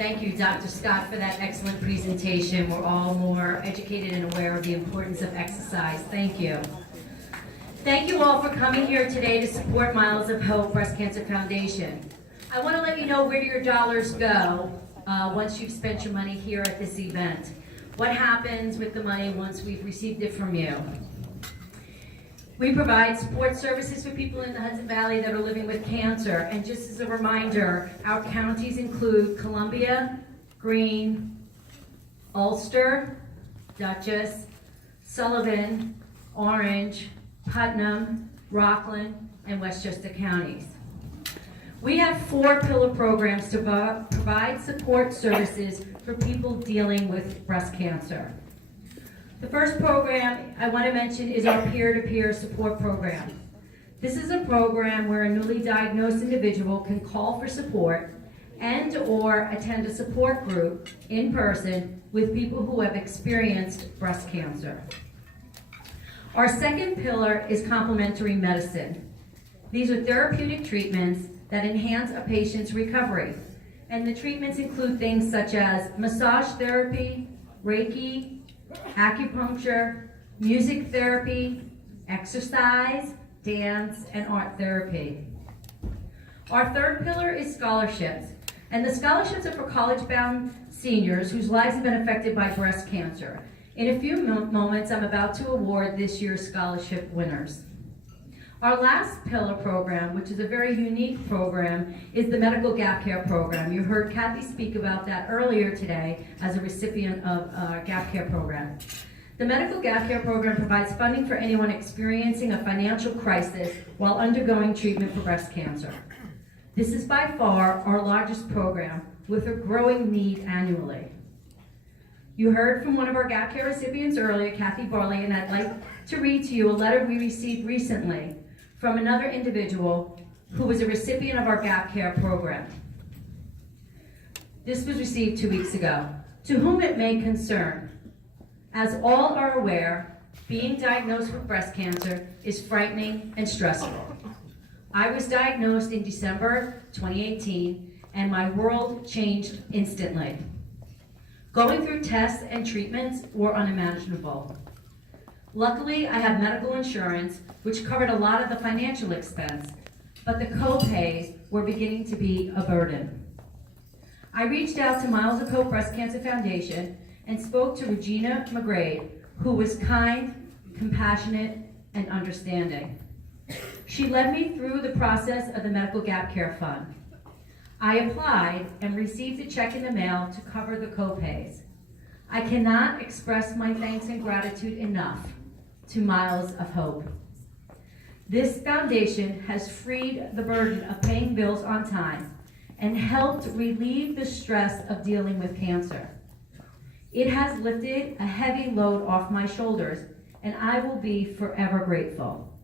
Thank you, Dr. Scott, for that excellent presentation. We're all more educated and aware of the importance of exercise. Thank you. Thank you all for coming here today to support Miles of Hope Breast Cancer Foundation. I want to let you know where your dollars go once you've spent your money here at this event. What happens with the money once we've received it from you? We provide support services for people in the Hudson Valley that are living with cancer. And just as a reminder, our counties include Columbia, Greene, Ulster, Dutchess, Sullivan, Orange, Putnam, Rockland, and Westchester counties. We have 4 pillar programs to provide support services for people dealing with breast cancer. The first program I want to mention is our peer-to-peer support program. This is a program where a newly diagnosed individual can call for support and/or attend a support group in person with people who have experienced breast cancer. Our second pillar is complementary medicine. These are therapeutic treatments that enhance a patient's recovery. And the treatments include things such as massage therapy, Reiki, acupuncture, music therapy, exercise, dance, and art therapy. Our third pillar is scholarships. And the scholarships are for college-bound seniors whose lives have been affected by breast cancer. In a few moments, I'm about to award this year's scholarship winners. Our last pillar program, which is a very unique program, is the Medical Gap Care Program. You heard Kathy speak about that earlier today as a recipient of our Gap Care Program. The Medical Gap Care Program provides funding for anyone experiencing a financial crisis while undergoing treatment for breast cancer. This is by far our largest program with a growing need annually. You heard from one of our Gap Care recipients earlier, Kathy Barley, and I'd like to read to you a letter we received recently from another individual who was a recipient of our Gap Care program. This was received 2 weeks ago. To whom it may concern, as all are aware, being diagnosed with breast cancer is frightening and stressful. I was diagnosed in December 2018, and my world changed instantly. Going through tests and treatments were unimaginable. Luckily, I have medical insurance, which covered a lot of the financial expense, but the co-pays were beginning to be a burden. I reached out to Miles of Hope Breast Cancer Foundation and spoke to Regina McGrade, who was kind, compassionate, and understanding. She led me through the process of the Medical Gap Care Fund. I applied and received a check in the mail to cover the co-pays. I cannot express my thanks and gratitude enough to Miles of Hope. This foundation has freed the burden of paying bills on time and helped relieve the stress of dealing with cancer. It has lifted a heavy load off my shoulders, and I will be forever grateful.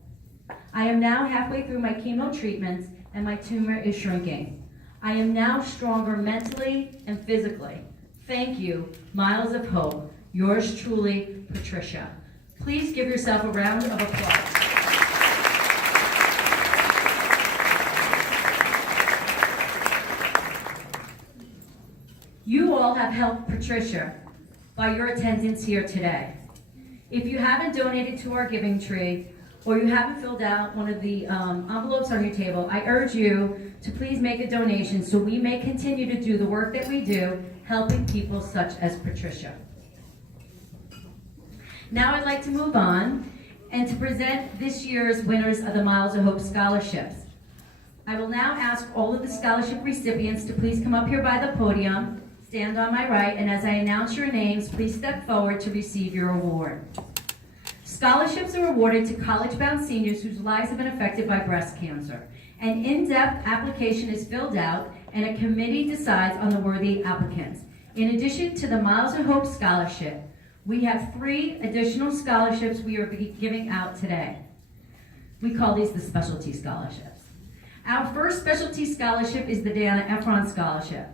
I am now halfway through my chemo treatments, and my tumor is shrinking. I am now stronger mentally and physically. Thank you, Miles of Hope. Yours truly, Patricia. Please give yourself a round of applause. You all have helped Patricia by your attendance here today. If you haven't donated to our giving tree, or you haven't filled out one of the envelopes on your table, I urge you to please make a donation so we may continue to do the work that we do, helping people such as Patricia. Now I'd like to move on and to present this year's winners of the Miles of Hope scholarships. I will now ask all of the scholarship recipients to please come up here by the podium, stand on my right, and as I announce your names, please step forward to receive your award. Scholarships are awarded to college-bound seniors whose lives have been affected by breast cancer. An in-depth application is filled out, and a committee decides on the worthy applicants. In addition to the Miles of Hope Scholarship, we have 3 additional scholarships we are giving out today. We call these the specialty scholarships. Our first specialty scholarship is the Dana Ephron Scholarship.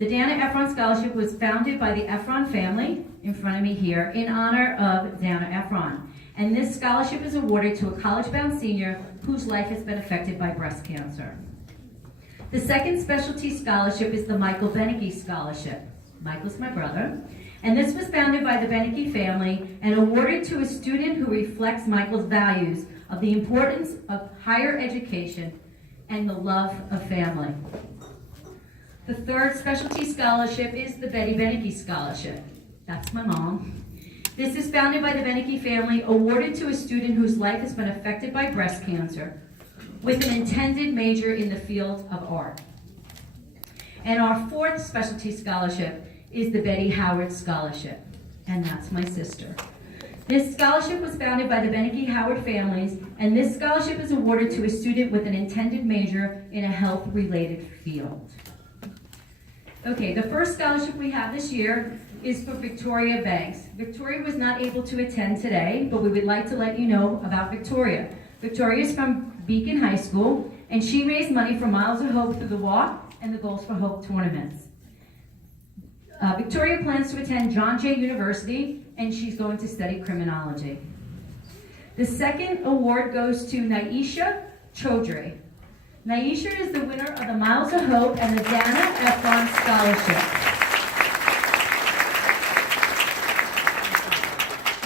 The Dana Ephron Scholarship was founded by the Ephron family, in front of me here, in honor of Dana Ephron. And this scholarship is awarded to a college-bound senior whose life has been affected by breast cancer. The second specialty scholarship is the Michael Beneke Scholarship. Michael's my brother. And this was founded by the Beneke family and awarded to a student who reflects Michael's values of the importance of higher education and the love of family. The third specialty scholarship is the Betty Beneke Scholarship. That's my mom. This is founded by the Beneke family, awarded to a student whose life has been affected by breast cancer with an intended major in the field of art. And our fourth specialty scholarship is the Betty Howard Scholarship, and that's my sister. This scholarship was founded by the Beneke Howard families, and this scholarship is awarded to a student with an intended major in a health-related field. Okay, the first scholarship we have this year is for Victoria Banks. Victoria was not able to attend today, but we would like to let you know about Victoria. Victoria is from Beacon High School, and she raised money for Miles of Hope through the Walk and the Goals for Hope tournaments. Victoria plans to attend John Jay University, and she's going to study criminology. The second award goes to Naisha Chaudhry. Naisha is the winner of the Miles of Hope and the Dana Efron Scholarship.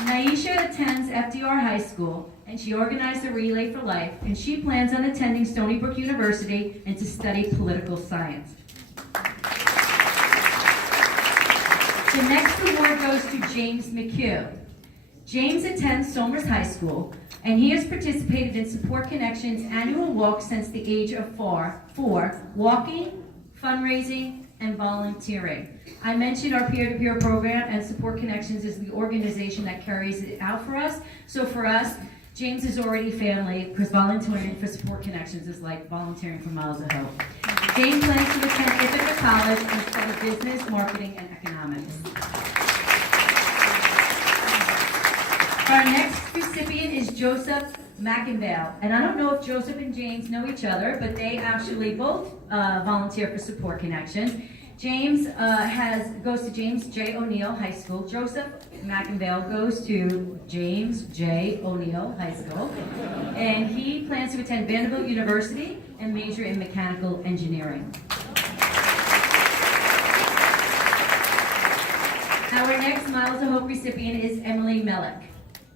Naisha attends FDR High School, and she organized the Relay for Life, and she plans on attending Stony Brook University and to study political science. The next award goes to James McHugh. James attends Somers High School, and he has participated in Support Connections annual walk since the age of four, walking, fundraising, and volunteering. I mentioned our peer-to-peer program, and Support Connections is the organization that carries it out for us. So for us, James is already family, because volunteering for Support Connections is like volunteering for Miles of Hope. James plans to attend Ithaca College and study business, marketing, and economics. Our next recipient is Joseph McInvale. And I don't know if Joseph and James know each other, but they actually both volunteer for Support Connections. James goes to James J. O'Neill High School. Joseph McInvale goes to James J. O'Neill High School. And he plans to attend Vanderbilt University and major in mechanical engineering. Our next Miles of Hope recipient is Emily Mellick.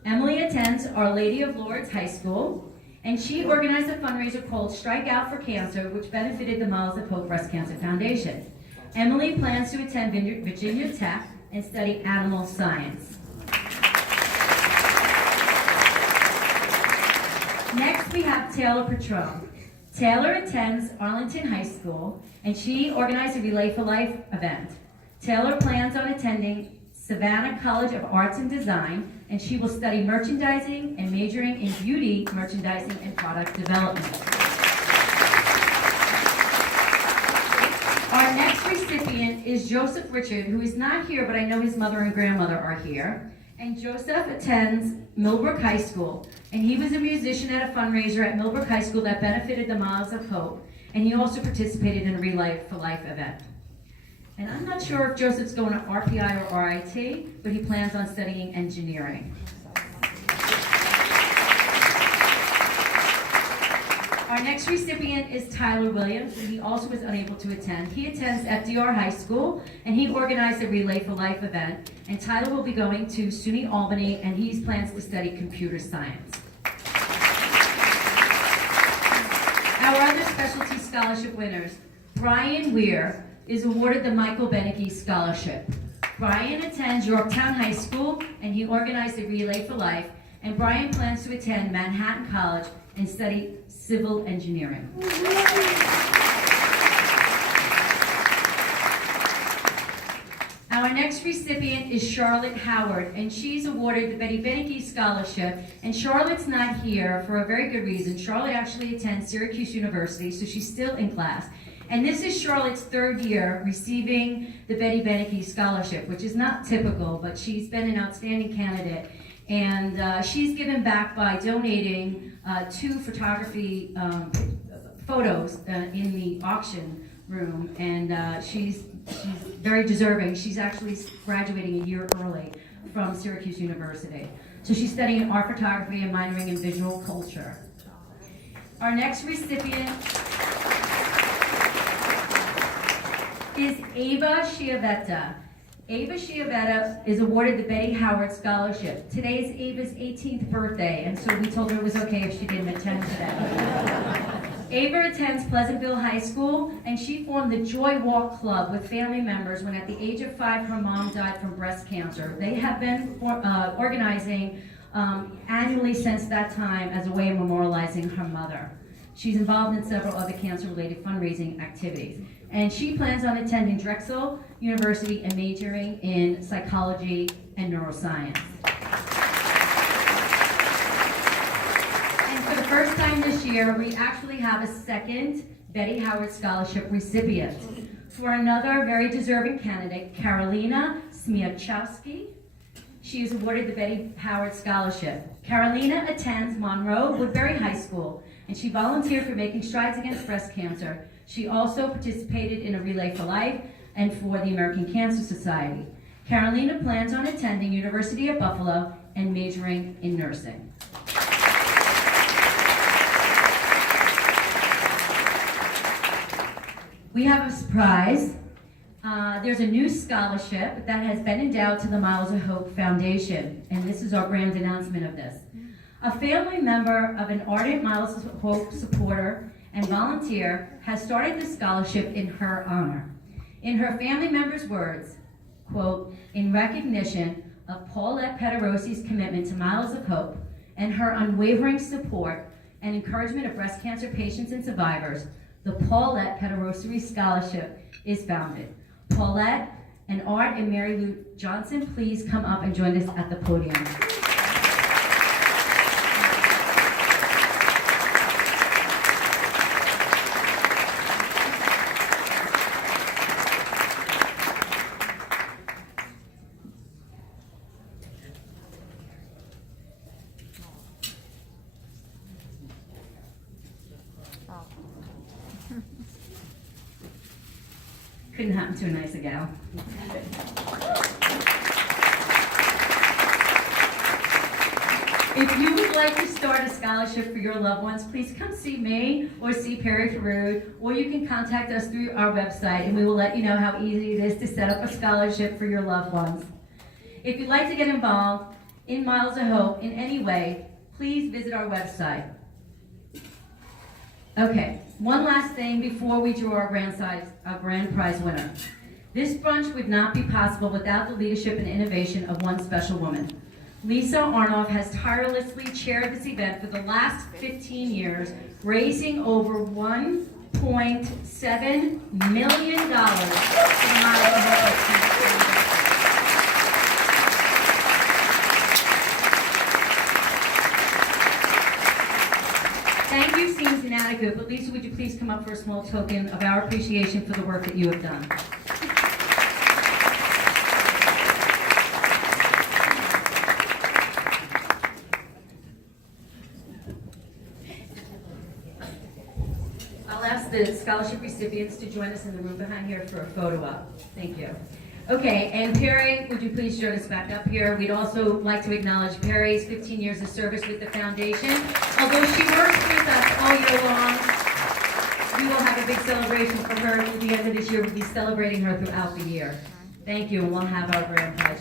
Emily attends Our Lady of Lourdes High School, and she organized a fundraiser called Strike Out for Cancer, which benefited the Miles of Hope Breast Cancer Foundation. Emily plans to attend Virginia Tech and study animal science. Next, we have Taylor Patron. Taylor attends Arlington High School, and she organized a Relay for Life event. Taylor plans on attending Savannah College of Arts and Design, and she will study merchandising and majoring in beauty, merchandising, and product development. Our next recipient is Joseph Richard, who is not here, but I know his mother and grandmother are here. And Joseph attends Millbrook High School, and he was a musician at a fundraiser at Millbrook High School that benefited the Miles of Hope, and he also participated in a Relay for Life event. And I'm not sure if Joseph's going to RPI or RIT, but he plans on studying engineering. Our next recipient is Tyler Williams, and he also was unable to attend. He attends FDR High School, and he organized a Relay for Life event. And Tyler will be going to SUNY Albany, and he plans to study computer science. Our other specialty scholarship winners, Brian Weir is awarded the Michael Beneke Scholarship. Brian attends Yorktown High School, and he organized a Relay for Life. And Brian plans to attend Manhattan College and study civil engineering. Our next recipient is Charlotte Howard, and she's awarded the Betty Beneke Scholarship. And Charlotte's not here for a very good reason. Charlotte actually attends Syracuse University, so she's still in class. And this is Charlotte's third year receiving the Betty Beneke Scholarship, which is not typical, but she's been an outstanding candidate. And she's given back by donating 2 photography photos in the auction room, and she's very deserving. She's actually graduating a year early from Syracuse University. So she's studying art photography and minoring in visual culture. Our next recipient is Ava Chiavetta. Ava Chiavetta is awarded the Betty Howard Scholarship. Today is Ava's 18th birthday, and so we told her it was okay if she didn't attend today. Ava attends Pleasantville High School, and she formed the Joy Walk Club with family members when at the age of 5 her mom died from breast cancer. They have been organizing annually since that time as a way of memorializing her mother. She's involved in several other cancer-related fundraising activities. And she plans on attending Drexel University and majoring in psychology and neuroscience. And for the first time this year, we actually have a second Betty Howard Scholarship recipient for another very deserving candidate, Carolina Smiachowski. She is awarded the Betty Howard Scholarship. Carolina attends Monroe Woodbury High School, and she volunteered for Making Strides Against Breast Cancer. She also participated in a Relay for Life and for the American Cancer Society. Carolina plans on attending University of Buffalo and majoring in nursing. We have a surprise. There's a new scholarship that has been endowed to the Miles of Hope Foundation, and this is our grand announcement of this. A family member of an ardent Miles of Hope supporter and volunteer has started this scholarship in her honor. In her family member's words, quote, in recognition of Paulette Pederosi's commitment to Miles of Hope and her unwavering support and encouragement of breast cancer patients and survivors, the Paulette Pederosi Scholarship is founded. Paulette and Art and Mary Lou Johnson, please come up and join us at the podium. Couldn't happen to a nicer gal. If you would like to start a scholarship for your loved ones, please come see me or see Perry Farud, or you can contact us through our website and we will let you know how easy it is to set up a scholarship for your loved ones. If you'd like to get involved in Miles of Hope in any way, please visit our website. Okay, one last thing before we draw our grand prize winner. This brunch would not be possible without the leadership and innovation of one special woman. Lisa Arnoff has tirelessly chaired this event for the last 15 years, raising over $1.7 million for the Miles of Hope Foundation. Thank you seems inadequate, but Lisa, would you please come up for a small token of our appreciation for the work that you have done? I'll ask the scholarship recipients to join us in the room behind here for a photo op. Thank you. Okay, and Perry, would you please join us back up here? We'd also like to acknowledge Perry's 15 years of service with the foundation. Although she works with us all year long, we will have a big celebration for her at the end of this year. We'll be celebrating her throughout the year. Thank you, and we'll have our grand prize.